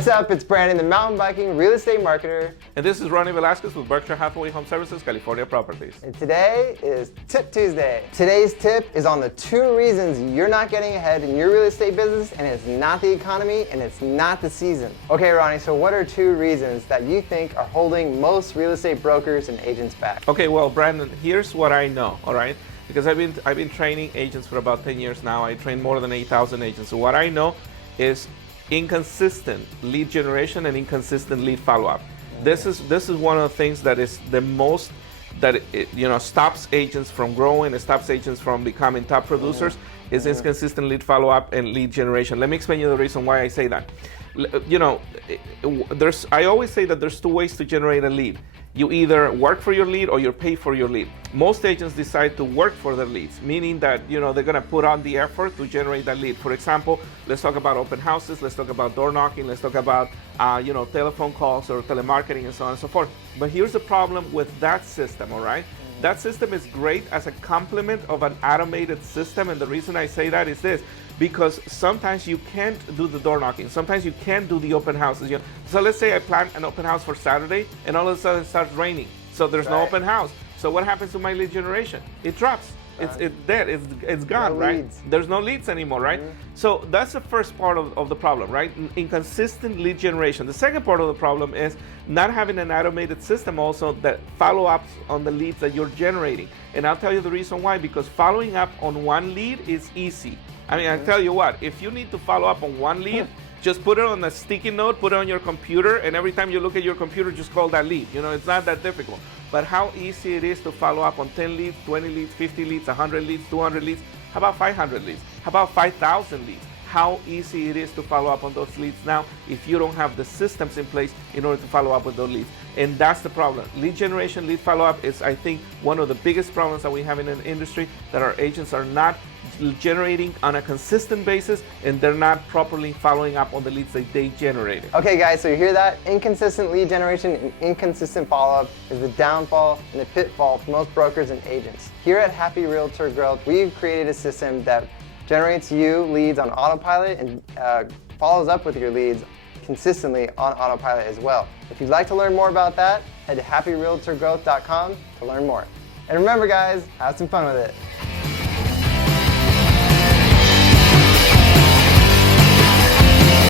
What's up? It's Brandon, the mountain biking real estate marketer. And this is Ronnie Velasquez with Berkshire Hathaway Home Services, California Properties. And today is Tip Tuesday. Today's tip is on the 2 reasons you're not getting ahead in your real estate business, and it's not the economy and it's not the season. Okay, Ronnie, so what are 2 reasons that you think are holding most real estate brokers and agents back? Okay, well, Brandon, here's what I know, all right? Because I've been training agents for about 10 years now. I train more than 8,000 agents. So what I know is inconsistent lead generation and inconsistent lead follow-up. This is one of the things that is the most that stops agents from growing, it stops agents from becoming top producers, is inconsistent lead follow-up and lead generation. Let me explain you the reason why I say that. I always say that there's 2 ways to generate a lead. You either work for your lead or you pay for your lead. Most agents decide to work for their leads, meaning that they're going to put on the effort to generate that lead. For example, let's talk about open houses, let's talk about door knocking, let's talk about telephone calls or telemarketing and so on and so forth. But here's the problem with that system, all right? That system is great as a complement of an automated system, and the reason I say that is this, because sometimes you can't do the door knocking, sometimes you can't do the open houses. So let's say I plan an open house for Saturday, and all of a sudden it starts raining, so there's no open house. So what happens to my lead generation? It drops. It's dead. It's gone, right? There's no leads anymore, right? So that's the first part of the problem, right? Inconsistent lead generation. The second part of the problem is not having an automated system also that follow-ups on the leads that you're generating. And I'll tell you the reason why, because following up on one lead is easy. I mean, I tell you what, if you need to follow up on one lead, just put it on a sticky note, put it on your computer, and every time you look at your computer, just call that lead. It's not that difficult. But how easy it is to follow up on 10 leads, 20 leads, 50 leads, 100 leads, 200 leads. How about 500 leads? How about 5,000 leads? How easy it is to follow up on those leads now if you don't have the systems in place in order to follow up with those leads. And that's the problem. Lead generation, lead follow-up is, I think, one of the biggest problems that we have in an industry, that our agents are not generating on a consistent basis, and they're not properly following up on the leads that they generated. Okay guys, so you hear that? Inconsistent lead generation and inconsistent follow-up is the downfall and the pitfall for most brokers and agents. Here at Happy Realtor Growth, we've created a system that generates you leads on autopilot and follows up with your leads consistently on autopilot as well. If you'd like to learn more about that, head to happyrealtorgrowth.com to learn more. And remember guys, have some fun with it.